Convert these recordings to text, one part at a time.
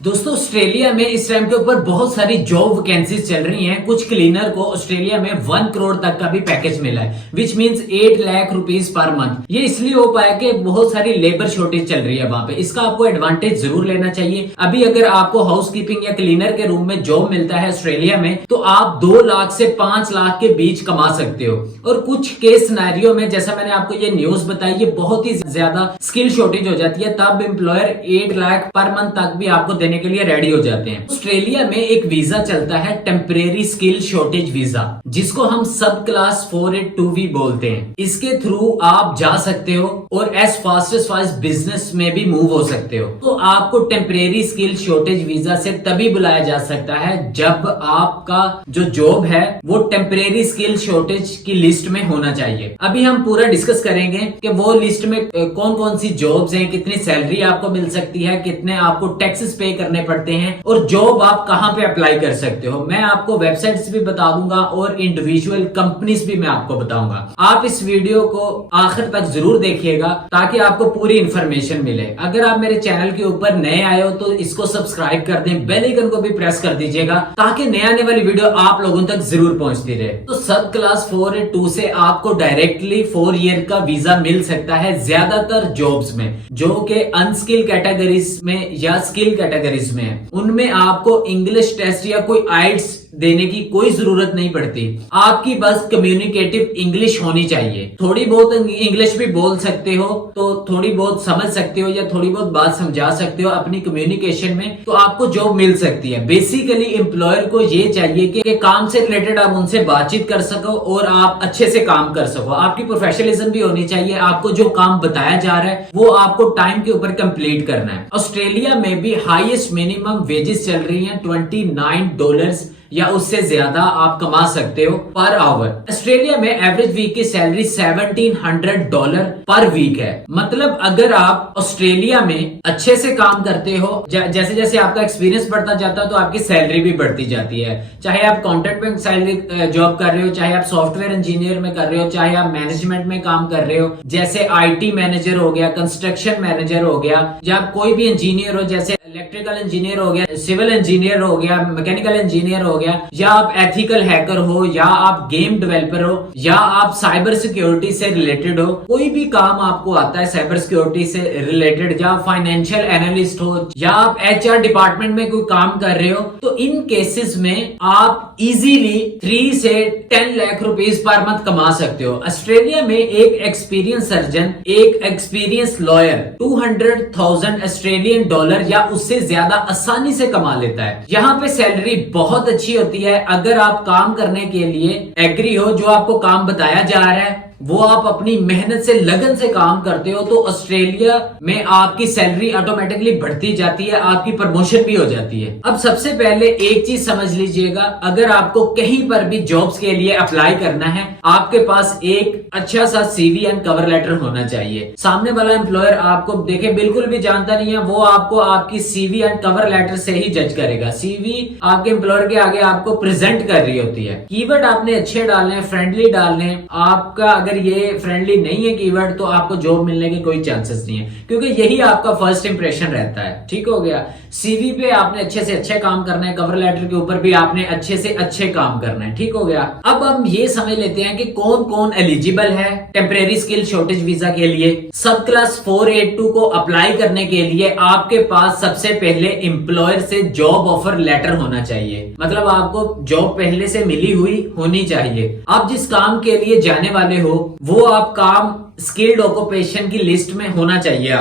दोस्तों ऑस्ट्रेलिया में इस टाइम के ऊपर बहुत सारी जॉब वैकेंसीज चल रही हैं। कुछ क्लीनर को ऑस्ट्रेलिया में 1 करोड़ तक का भी पैकेज मिला है, which means 8 lakh rupees per month. ये इसलिए हो पाया कि बहुत सारी लेबर शॉर्टेज चल रही है वहां पे। इसका आपको एडवांटेज जरूर लेना चाहिए। अभी अगर आपको हाउस कीपिंग या क्लीनर के रूम में जॉब मिलता है ऑस्ट्रेलिया में, तो आप 2 लाख से 5 लाख के बीच कमा सकते हो। और कुछ केस सिनेरियो में, जैसा मैंने आपको ये न्यूज बताई, ये बहुत ही ज्यादा स्किल शॉर्टेज हो जाती है, तब एम्प्लॉयर 8 लाख पर मंथ तक भी आपको देने के लिए रेडी हो जाते हैं। ऑस्ट्रेलिया में एक वीजा चलता है टेम्परेरी स्किल शॉर्टेज वीजा, जिसको हम सब क्लास 482 भी बोलते हैं। इसके थ्रू आप जा सकते हो और as fast as fast business में भी मूव हो सकते हो। तो आपको टेम्परेरी स्किल शॉर्टेज वीजा से तभी बुलाया जा सकता है जब आपका जो जॉब है वो टेम्परेरी स्किल शॉर्टेज की लिस्ट में होना चाहिए। अभी हम पूरा डिस्कस करेंगे कि वो लिस्ट में कौन कौन सी जॉब्स हैं, कितनी सैलरी आपको मिल सकती है, कितने आपको टैक्सेस पे करने पड़ते हैं और जॉब आप कहां पे अप्लाई कर सकते हो। मैं आपको वेबसाइट्स भी बता दूंगा और इंडिविजुअल कंपनीज भी मैं आपको बताऊंगा। आप इस वीडियो को आखिर तक जरूर देखिएगा ताकि आपको पूरी इंफॉर्मेशन मिले। अगर आप मेरे चैनल के ऊपर नए आए हो तो इसको सब्सक्राइब कर दें, बेल आइकन को भी प्रेस कर दीजिएगा ताकि नए आने वाली वीडियो आप लोगों तक जरूर पहुंचती रहे। तो सब क्लास 482 से आपको डायरेक्टली 4 ईयर का वीजा मिल सकता है ज्यादातर जॉब्स में, जो कि अनस्किल कैटेगरीज में या स्किल कैटेगरीज में है। उनमें आपको इंग्लिश टेस्ट या कोई आइट्स देने की कोई जरूरत नहीं पड़ती। आपकी बस कम्युनिकेटिव इंग्लिश होनी चाहिए। थोड़ी बहुत इंग्लिश भी बोल सकते हो, तो थोड़ी बहुत समझ सकते हो या थोड़ी बहुत बात समझा सकते हो अपनी कम्युनिकेशन में, तो आपको जॉब मिल सकती है। बेसिकली एम्प्लॉयर को ये चाहिए कि काम से रिलेटेड आप उनसे बातचीत कर सको और आप अच्छे से काम कर सको। आपकी प्रोफेशनलिज्म भी होनी चाहिए। आपको जो काम बताया जा रहा है वो आपको टाइम के ऊपर कंप्लीट करना है। ऑस्ट्रेलिया में भी हाईएस्ट मिनिमम वेजेस चल रही हैं $29 या उससे ज्यादा आप कमा सकते हो पर आवर। ऑस्ट्रेलिया में एवरेज वीक की सैलरी $1700 पर वीक है। मतलब अगर आप ऑस्ट्रेलिया में अच्छे से काम करते हो, जैसे जैसे आपका एक्सपीरियंस बढ़ता जाता है तो आपकी सैलरी भी बढ़ती जाती है। चाहे आप कॉन्ट्रैक्ट में सैलरी जॉब कर रहे हो, चाहे आप सॉफ्टवेयर इंजीनियर में कर रहे हो, चाहे आप मैनेजमेंट में काम कर रहे हो, जैसे IT मैनेजर हो गया, कंस्ट्रक्शन मैनेजर हो गया, या कोई भी इंजीनियर हो, जैसे इलेक्ट्रिकल इंजीनियर हो गया, सिविल इंजीनियर हो गया, मैकेनिकल इंजीनियर हो गया, या आप एथिकल हैकर हो, या आप गेम डेवलपर हो, या आप साइबर सिक्योरिटी से रिलेटेड हो, कोई भी काम आपको आता है साइबर सिक्योरिटी से रिलेटेड, या फाइनेंशियल एनालिस्ट हो, या आप HR डिपार्टमेंट में कोई काम कर रहे हो, तो इन केसेस में आप इजीली 3 से 10 लाख रुपीस पर मंथ कमा सकते हो। ऑस्ट्रेलिया में एक एक्सपीरियंस सर्जन, एक एक्सपीरियंस लॉयर $200,000 ऑस्ट्रेलियन डॉलर या उससे ज्यादा आसानी से कमा लेता है। यहाँ पे सैलरी बहुत अच्छी होती है अगर आप काम करने के लिए एग्री हो। जो आपको काम बताया जा रहा है वो आप अपनी मेहनत से, लगन से काम करते हो, तो ऑस्ट्रेलिया में आपकी सैलरी ऑटोमेटिकली बढ़ती जाती है, आपकी प्रमोशन भी हो जाती है। अब सबसे पहले एक चीज समझ लीजिएगा, अगर आपको कहीं पर भी जॉब्स के लिए अप्लाई करना है, आपके पास एक अच्छा सा CV एंड कवर लेटर होना चाहिए। सामने वाला एम्प्लॉयर आपको देखे बिल्कुल भी जानता नहीं है, वो आपको आपकी CV एंड कवर लेटर से ही जज करेगा। CV आपके एम्प्लॉयर के आगे आपको प्रेजेंट कर रही होती है। कीवर्ड आपने अच्छे डालने, फ्रेंडली डालने। आपका अगर ये फ्रेंडली नहीं है कीवर्ड, तो आपको जॉब मिलने के कोई चांसेस नहीं है, क्योंकि यही आपका फर्स्ट इंप्रेशन रहता है। ठीक हो गया। CV पे आपने अच्छे से अच्छे काम करना है, कवर लेटर के ऊपर भी आपने अच्छे से अच्छे काम करना है। ठीक हो गया। अब हम ये समझ लेते हैं कि कौन कौन एलिजिबल है टेम्परेरी स्किल शॉर्टेज वीजा के लिए। सब क्लास 482 को अप्लाई करने के लिए आपके पास सबसे पहले एम्प्लॉयर से जॉब ऑफर लेटर होना चाहिए। मतलब आपको जॉब पहले से मिली हुई होनी चाहिए। आप जिस काम के लिए जाने वाले हो वो आप काम स्किल्ड ऑक्यूपेशन की लिस्ट में होना चाहिए।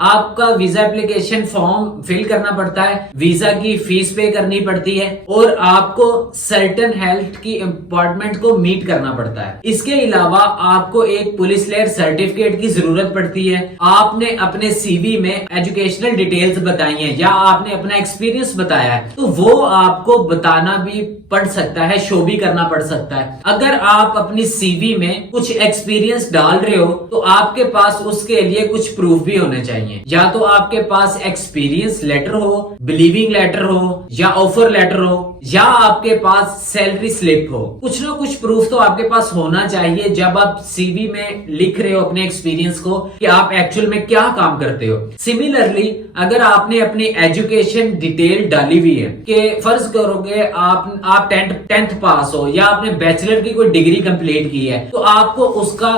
आपका वीजा एप्लीकेशन फॉर्म फिल करना पड़ता है, वीजा की फीस पे करनी पड़ती है और आपको सर्टेन हेल्थ की इंपॉर्टमेंट को मीट करना पड़ता है। इसके अलावा आपको एक पुलिस लेयर सर्टिफिकेट की जरूरत पड़ती है। आपने अपने CV में एजुकेशनल डिटेल्स बताई हैं या आपने अपना एक्सपीरियंस बताया है, तो वो आपको बताना भी पड़ सकता है, शो भी करना पड़ सकता है। अगर आप अपनी CV में कुछ एक्सपीरियंस डाल रहे हो तो आपके पास उसके लिए कुछ प्रूफ भी होने चाहिए। या तो आपके पास एक्सपीरियंस लेटर हो, बिलीविंग लेटर हो, या ऑफर लेटर हो, या आपके पास सैलरी स्लिप हो, कुछ ना कुछ प्रूफ तो आपके पास होना चाहिए जब आप सीवी में लिख रहे हो अपने एक्सपीरियंस को कि आप एक्चुअल में क्या काम करते हो। सिमिलरली अगर आपने अपनी एजुकेशन डिटेल डाली हुई है कि फर्ज करोगे आप 10th पास हो या आपने बैचलर की कोई डिग्री कंप्लीट की है, तो आपको उसका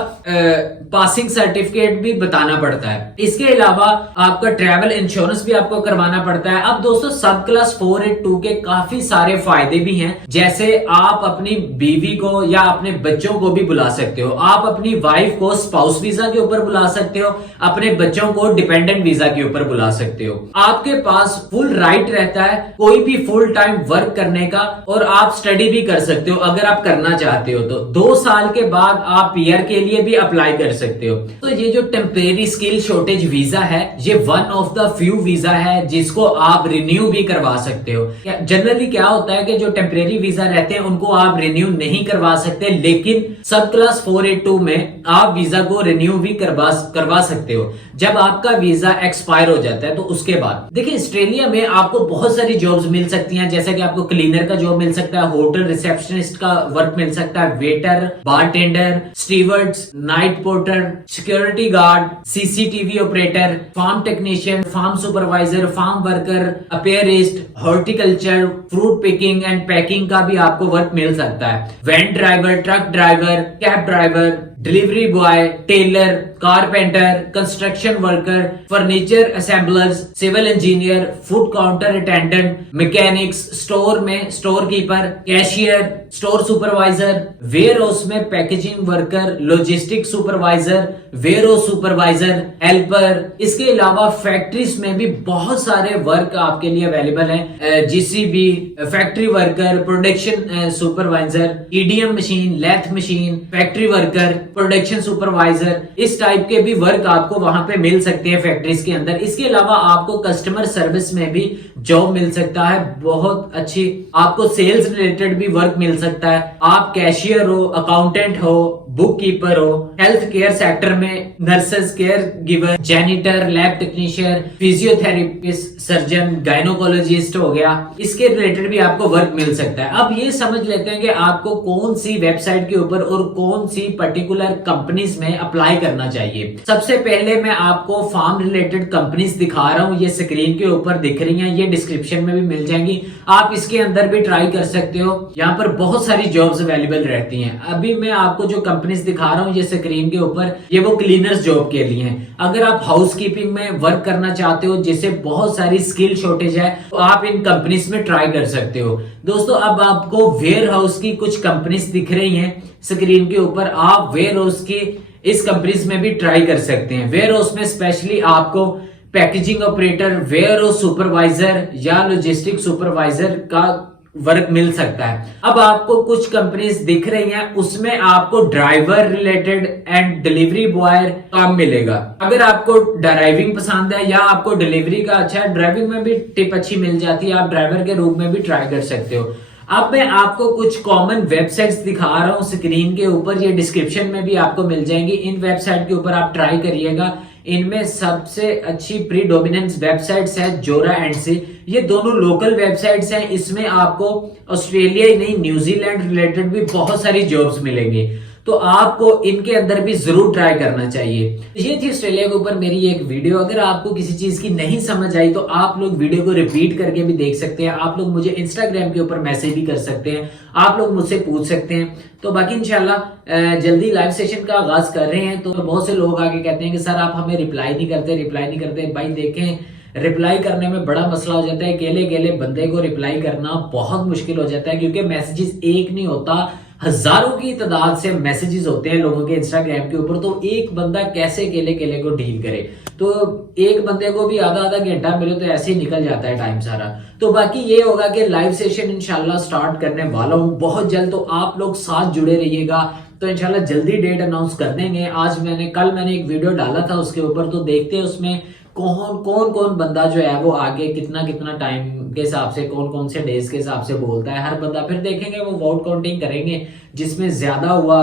पासिंग सर्टिफिकेट भी बताना पड़ता है। इसके अलावा आपका ट्रैवल इंश्योरेंस भी आपको करवाना पड़ता है। अब दोस्तों सब क्लास 482 के काफी सारे फायदे भी हैं, जैसे आप अपनी बीवी को या अपने बच्चों को भी बुला सकते हो, आप अपनी वाइफ को स्पाउस वीजा के ऊपर बुला सकते हो, अपने बच्चों को डिपेंडेंट वीजा के ऊपर बुला सकते हो। आपके पास फुल राइट रहता है कोई भी फुल टाइम वर्क करने का, और आप स्टडी भी कर सकते हो अगर आप करना चाहते हो तो 2 साल के बाद आप पीआर के लिए भी अप्लाई कर सकते हो। तो ये जो टेम्परेरी स्किल शॉर्टेज वीजा है, ये one of the few visa है जिसको आप रिन्यू भी करवा सकते हो। जनरली क्या होता है कि जो टेम्परेरी वीजा रहते हैं उनको आप रिन्यू नहीं करवा सकते, लेकिन सब क्लास 482 में आप वीजा को रिन्यू भी करवा सकते हो जब आपका वीजा एक्सपायर हो जाता है। तो उसके बाद देखिए ऑस्ट्रेलिया में आपको बहुत सारी जॉब्स मिल सकती हैं, जैसे कि आपको क्लीनर का जॉब मिल सकता है, होटल रिसेप्शनिस्ट का वर्क मिल सकता है, waiter, bartender, stewards, night porter, security guard, CCTV operator, farm technician, farm supervisor, farm worker, apiarist, horticulture, fruit picking and packing का भी आपको वर्क मिल सकता है। Van driver, truck driver, cab driver, delivery boy, tailor, carpenter, construction worker, furniture assemblers, civil engineer, food counter attendant, mechanics, store में store keeper, cashier, store supervisor, warehouse में packaging worker, logistic supervisor, warehouse supervisor, helper. इसके अलावा factories में भी बहुत सारे work आपके लिए अवेलेबल है, JCB, factory worker, production supervisor, EDM machine, lathe machine, factory worker, production supervisor, इस टाइप के भी वर्क आपको वहां पे मिल सकते हैं फैक्ट्रीज के अंदर। इसके अलावा आपको कस्टमर सर्विस में भी जॉब मिल सकता है, बहुत अच्छी। आपको सेल्स रिलेटेड भी वर्क मिल सकता है, आप कैशियर हो, अकाउंटेंट हो, बुक कीपर हो, हेल्थ केयर सेक्टर में nurses, care giver, janitor, lab technician, physiotherapist, surgeon, gynaecologist हो गया, इसके रिलेटेड भी आपको वर्क मिल सकता है। अब ये समझ लेते हैं कि आपको कौन सी वेबसाइट के ऊपर और कौन सी पर्टिकुलर कंपनीज में अप्लाई करना चाहिए। सबसे पहले मैं आपको फार्म रिलेटेड कंपनीज दिखा रहा हूं, ये स्क्रीन के ऊपर दिख रही हैं, ये डिस्क्रिप्शन में भी मिल जाएंगी, आप इसके अंदर भी ट्राई कर सकते हो। यहाँ पर बहुत सारी जॉब्स अवेलेबल रहती हैं। अभी मैं आपको जो कंपनीज दिखा रहा हूँ ये स्क्रीन के ऊपर, ये वो क्लीनर्स जॉब के लिए हैं। अगर आप हाउस कीपिंग में वर्क करना चाहते हो जिससे बहुत सारी स्किल शॉर्टेज है, तो आप इन कंपनीज में ट्राई कर सकते हो। दोस्तों अब आपको वेयर हाउस की कुछ कंपनीज दिख रही हैं स्क्रीन के ऊपर, आप वेयर हाउस की इस कंपनीज में भी ट्राई कर सकते हैं। वेयर हाउस में स्पेशली आपको packaging operator, warehouse supervisor या लॉजिस्टिक सुपरवाइजर का वर्क मिल सकता है। अब आपको कुछ कंपनीज दिख रही हैं, उसमें आपको driver related and delivery boy काम मिलेगा। अगर आपको ड्राइविंग पसंद है या आपको डिलीवरी का अच्छा है, ड्राइविंग में भी टिप अच्छी मिल जाती है, आप ड्राइवर के रूप में भी ट्राई कर सकते हो। अब मैं आपको कुछ कॉमन वेबसाइट्स दिखा रहा हूं स्क्रीन के ऊपर, ये डिस्क्रिप्शन में भी आपको मिल जाएंगी। इन वेबसाइट के ऊपर आप ट्राई करिएगा। इनमें सबसे अच्छी प्रीडोमिनेंस वेबसाइट्स है जोरा एंड सी, ये दोनों लोकल वेबसाइट्स हैं। इसमें आपको ऑस्ट्रेलिया ही नहीं न्यूजीलैंड रिलेटेड भी बहुत सारी जॉब्स मिलेंगी, तो आपको इनके अंदर भी जरूर ट्राई करना चाहिए। ये थी ऑस्ट्रेलिया के ऊपर मेरी एक वीडियो। अगर आपको किसी चीज की नहीं समझ आई तो आप लोग वीडियो को रिपीट करके भी देख सकते हैं। आप लोग मुझे इंस्टाग्राम के ऊपर मैसेज भी कर सकते हैं, आप लोग मुझसे पूछ सकते हैं। तो बाकी इंशाल्लाह जल्दी लाइव सेशन का आगाज कर रहे हैं। तो बहुत से लोग आके कहते हैं कि सर आप हमें रिप्लाई नहीं करते। भाई देखें, रिप्लाई करने में बड़ा मसला हो जाता है। अकेले बंदे को रिप्लाई करना बहुत मुश्किल हो जाता है, क्योंकि मैसेजेस एक नहीं होता, हजारों की तादाद से मैसेजेस होते हैं लोगों के इंस्टाग्राम के ऊपर। तो एक बंदा कैसे अकेले को डील करे? तो एक बंदे को भी आधा घंटा मिले तो ऐसे ही निकल जाता है टाइम सारा। तो बाकी ये होगा कि लाइव सेशन इंशाल्लाह स्टार्ट करने वाला हूं बहुत जल्द, तो आप लोग साथ जुड़े रहिएगा। तो इंशाल्लाह जल्दी डेट अनाउंस कर देंगे। कल मैंने एक वीडियो डाला था उसके ऊपर, तो देखते हैं उसमें कौन बंदा जो है वो आगे कितना टाइम के हिसाब से, कौन से डेज के हिसाब से बोलता है हर बंदा। फिर देखेंगे, वो वोट काउंटिंग करेंगे, जिसमें ज्यादा हुआ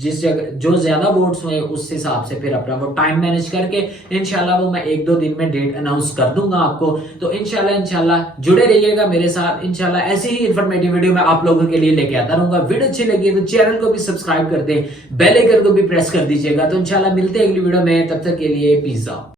जिस जगह जो ज्यादा वोट्स हुए उस हिसाब से फिर अपना वो टाइम मैनेज करके इंशाल्लाह वो मैं 1-2 दिन में डेट अनाउंस कर दूंगा आपको। तो इंशाल्लाह जुड़े रहिएगा मेरे साथ। इंशाल्लाह ऐसी ही इंफॉर्मेटिव वीडियो मैं आप लोगों के लिए लेके आता रहूंगा। वीडियो अच्छी लगी तो चैनल को भी सब्सक्राइब कर दे, बेल आइकन को भी प्रेस कर दीजिएगा। तो इंशाल्लाह मिलते हैं अगली वीडियो में, तब तक के लिए पीस आउट।